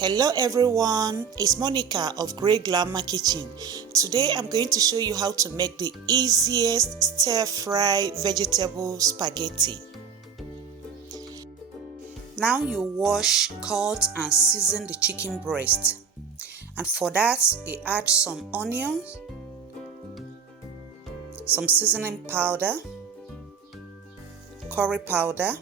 Hello everyone, it's Monica of Greyglamma Kitchen. Today I'm going to show you how to make the easiest stir-fry vegetable spaghetti. Now you wash, cut and season the chicken breast. And for that, you add some onions, some seasoning powder, curry powder,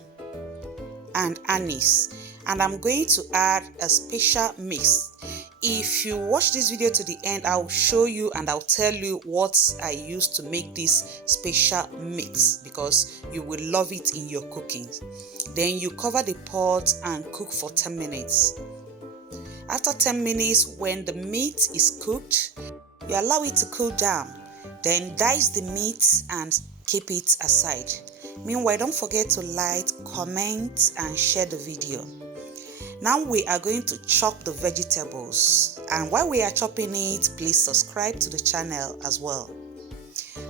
and anise. And I'm going to add a special mix. If you watch this video to the end, I'll show you and I'll tell you what I use to make this special mix because you will love it in your cooking. Then you cover the pot and cook for 10 minutes. After 10 minutes, when the meat is cooked, you allow it to cool down. Then dice the meat and keep it aside. Meanwhile, don't forget to like, comment and share the video. Now we are going to chop the vegetables, and while we are chopping it, please subscribe to the channel as well.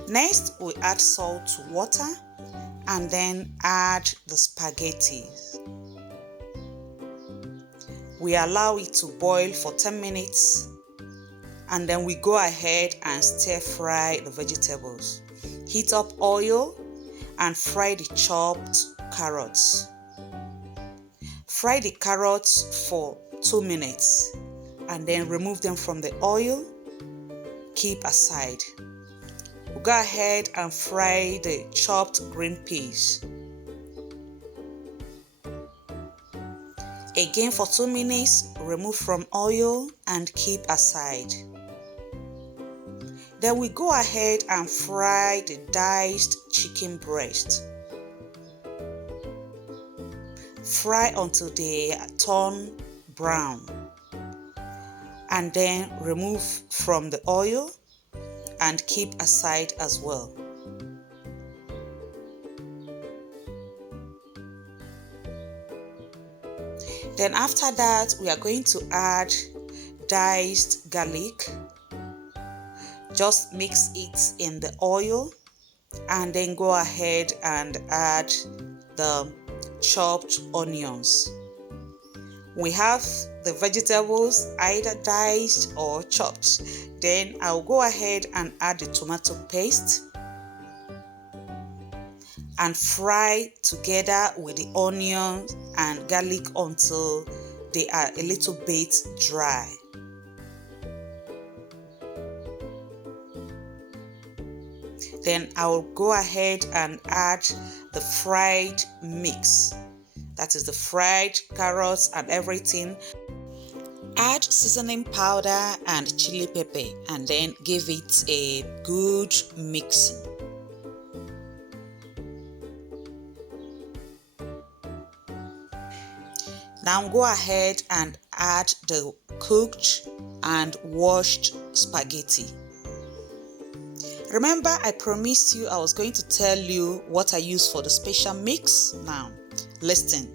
Next, we add salt to water and then add the spaghetti. We allow it to boil for 10 minutes and then we go ahead and stir fry the vegetables. Heat up oil and fry the chopped carrots. Fry the carrots for 2 minutes and then remove them from the oil. Keep aside. We'll go ahead and fry the chopped green peas. Again for 2 minutes, remove from oil and keep aside. Then we go ahead and fry the diced chicken breast. Fry until they turn brown and then remove from the oil and keep aside as well. Then after that, we are going to add diced garlic. Just mix it in the oil and then go ahead and add the chopped onions. We have the vegetables either diced or chopped. Then I'll go ahead and add the tomato paste and fry together with the onions and garlic until they are a little bit dry. Then I'll go ahead and add the fried mix. That is the fried carrots and everything. Add seasoning powder and chili pepper and then give it a good mixing. Now go ahead and add the cooked and washed spaghetti. Remember, I promised you I was going to tell you what I use for the special mix. Now, listen.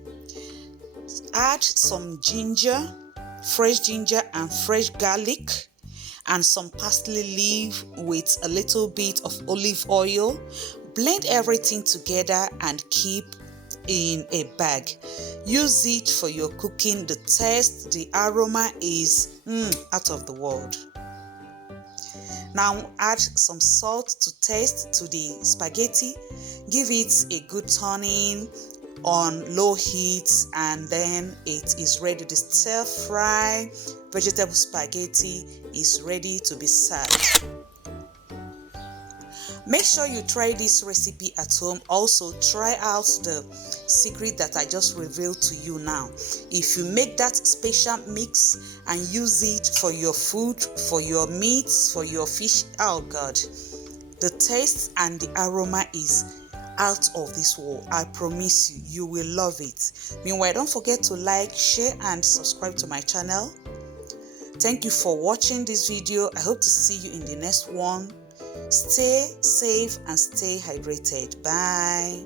Add some ginger, fresh ginger and fresh garlic, and some parsley leaf with a little bit of olive oil. Blend everything together and keep in a bag. Use it for your cooking. The taste, the aroma is out of the world. Now add some salt to taste to the spaghetti. Give it a good turning on low heat and then it is ready. The stir-fry vegetable spaghetti is ready to be served. Make sure you try this recipe at home. Also, try out the secret that I just revealed to you now. If you make that special mix and use it for your food, for your meats, for your fish, oh God, the taste and the aroma is out of this world. I promise you, you will love it. Meanwhile, don't forget to like, share and subscribe to my channel. Thank you for watching this video. I hope to see you in the next one. Stay safe and stay hydrated. Bye.